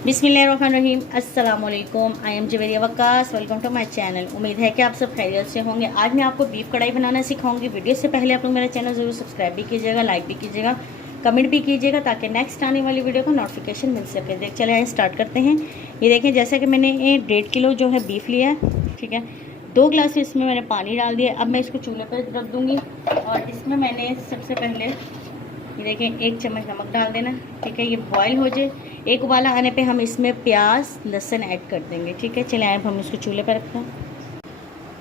बिस्मिल्लाहिर्रहमानिर्रहीम। अस्सलाम वालेकुम। I am Javeria Waqqas. Welcome to my channel. उम्मीद है कि आप सब खैरियत से होंगे। आज मैं आपको बीफ कढ़ाई बनाना सिखाऊंगी। वीडियो से पहले आप लोग मेरा चैनल ज़रूर सब्सक्राइब भी कीजिएगा, लाइक भी कीजिएगा, कमेंट भी कीजिएगा ताकि नेक्स्ट आने वाली वीडियो का नोटिफिकेशन मिल सके। देख चले आए स्टार्ट करते हैं। ये देखें, जैसा कि मैंने 1.5 किलो जो है बीफ लिया है, ठीक है। 2 गिलास इसमें मैंने पानी डाल दिया। अब मैं इसको चूल्हे पर रख दूँगी और इसमें मैंने सबसे पहले ये देखें 1 चम्मच नमक डाल देना, ठीक है। ये बॉईल हो जाए, एक उबाला आने पे हम इसमें प्याज लहसुन ऐड कर देंगे, ठीक है। चले अब हम इसको चूल्हे पर रखते हैं।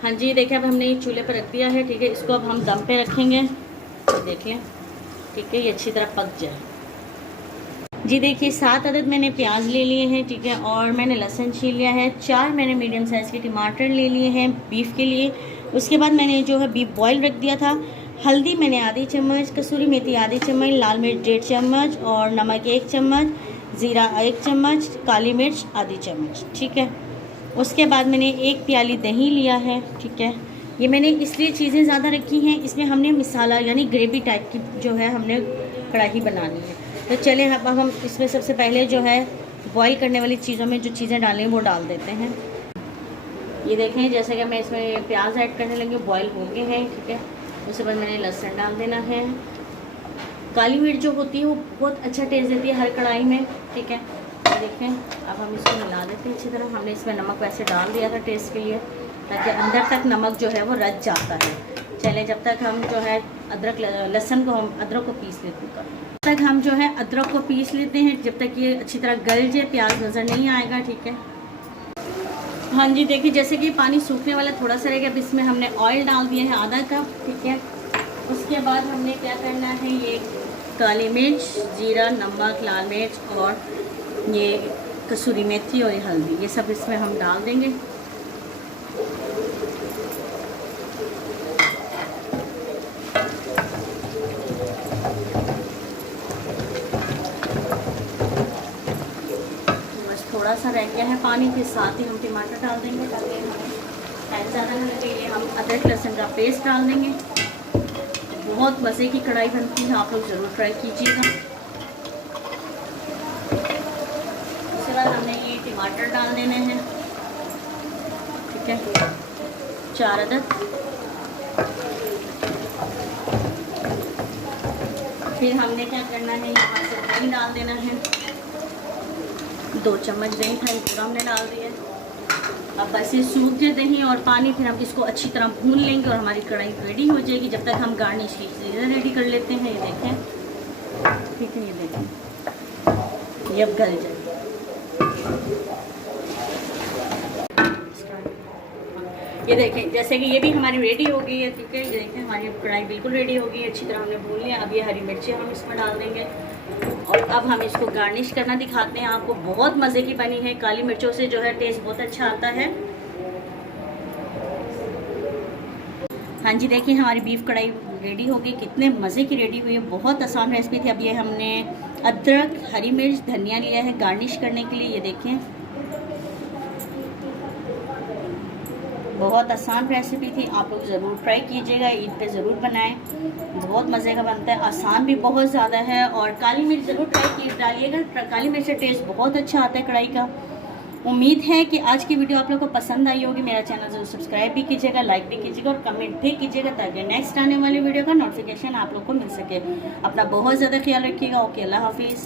हाँ जी, देखिए अब हमने ये चूल्हे पर रख दिया है, ठीक है। इसको अब हम दम पे रखेंगे, देखिए, ठीक है। ये अच्छी तरह पक जाए। जी देखिए 7 अदद मैंने प्याज ले लिए हैं, ठीक है। और मैंने लहसुन छील लिया है। 4 मैंने मीडियम साइज़ के टमाटर ले लिए हैं बीफ के लिए। उसके बाद मैंने जो है बीफ बॉयल रख दिया था। हल्दी मैंने आधी चम्मच, कसूरी मेथी आधी चम्मच, लाल मिर्च 1.5 चम्मच और नमक 1 चम्मच, ज़ीरा 1 चम्मच, काली मिर्च आधी चम्मच, ठीक है। उसके बाद मैंने 1 प्याली दही लिया है, ठीक है। ये मैंने इसलिए चीज़ें ज़्यादा रखी हैं, इसमें हमने मसाला यानी ग्रेवी टाइप की जो है हमने कढ़ाई बनानी है। तो चले अब हम इसमें सबसे पहले जो है बॉईल करने वाली चीज़ों में जो चीज़ें डालें वो डाल देते हैं। ये देखें, जैसे कि मैं इसमें प्याज ऐड करने लगी, बॉईल हो गए हैं, ठीक है। उसके बाद मैंने लहसुन डाल देना है। काली मिर्च जो होती है वो बहुत अच्छा टेस्ट देती है हर कढ़ाई में, ठीक है। ये देखें, अब हम इसको मिला देते हैं अच्छी तरह। हमने इसमें नमक वैसे डाल दिया था टेस्ट के लिए, ताकि अंदर तक नमक जो है वो रच जाता है। चले जब तक हम जो है लहसुन को हम अदरक को पीस लेते हैं, तब तक हम जो है अदरक को पीस लेते हैं, जब तक ये अच्छी तरह गल जाए, प्याज नज़र नहीं आएगा, ठीक है। हाँ जी, देखिए जैसे कि पानी सूखने वाला थोड़ा सा रहेगा। अब इसमें हमने ऑयल डाल दिया है आधा कप, ठीक है। उसके बाद हमने क्या करना है, ये काली मिर्च, जीरा, नमक, लाल मिर्च और ये कसूरी मेथी और ये हल्दी, ये सब इसमें हम डाल देंगे। थोड़ा सा रह गया है पानी के साथ ही हम टमाटर डाल देंगे, ताकि हमें टाइम ज़्यादा न लगे। ये हम अदरक लहसुन का पेस्ट डाल देंगे। बहुत मज़े की कढ़ाई बनती है, आप लोग ज़रूर ट्राई कीजिएगा। उसके बाद हमने ये टमाटर डाल देने हैं, ठीक है, 4 अदद। फिर हमने क्या करना है, यहाँ से दही डाल देना है। 2 चम्मच दही था, पूरा हमने डाल दिया। अब बस ये सूख जाए दही और पानी, फिर हम इसको अच्छी तरह भून लेंगे और हमारी कढ़ाई रेडी हो जाएगी। जब तक हम गार्निश की चीज़ें रेडी कर लेते हैं। ये देखें, ठीक है, ये देखें, ये अब गल जाए। ये देखें, जैसे कि ये भी हमारी रेडी हो गई है, ठीक है। ये देखें, हमारी कढ़ाई बिल्कुल रेडी हो गई है, अच्छी तरह हमने भून लिया। अब ये हरी मिर्ची हम इसमें डाल देंगे और अब हम इसको गार्निश करना दिखाते हैं आपको। बहुत मज़े की बनी है, काली मिर्चों से जो है टेस्ट बहुत अच्छा आता है। हाँ जी, देखिए हमारी बीफ कढ़ाई रेडी हो गई। कितने मज़े की रेडी हुई है, बहुत आसान रेसिपी थी। अब ये हमने अदरक, हरी मिर्च, धनिया लिया है गार्निश करने के लिए। ये देखें, बहुत आसान रेसिपी थी, आप लोग ज़रूर ट्राई कीजिएगा, ईद पे ज़रूर बनाएं। बहुत मज़े का बनता है, आसान भी बहुत ज़्यादा है। और काली मिर्च ज़रूर ट्राई डालिएगा, काली मिर्च से टेस्ट बहुत अच्छा आता है कढ़ाई का। उम्मीद है कि आज की वीडियो आप लोग को पसंद आई होगी। मेरा चैनल ज़रूर सब्सक्राइब भी कीजिएगा, लाइक भी कीजिएगा और कमेंट भी कीजिएगा, ताकि नेक्स्ट आने वाली वीडियो का नोटिफिकेशन आप लोग को मिल सके। अपना बहुत ज़्यादा ख्याल रखिएगा। ओके, अल्लाह हाफिज़।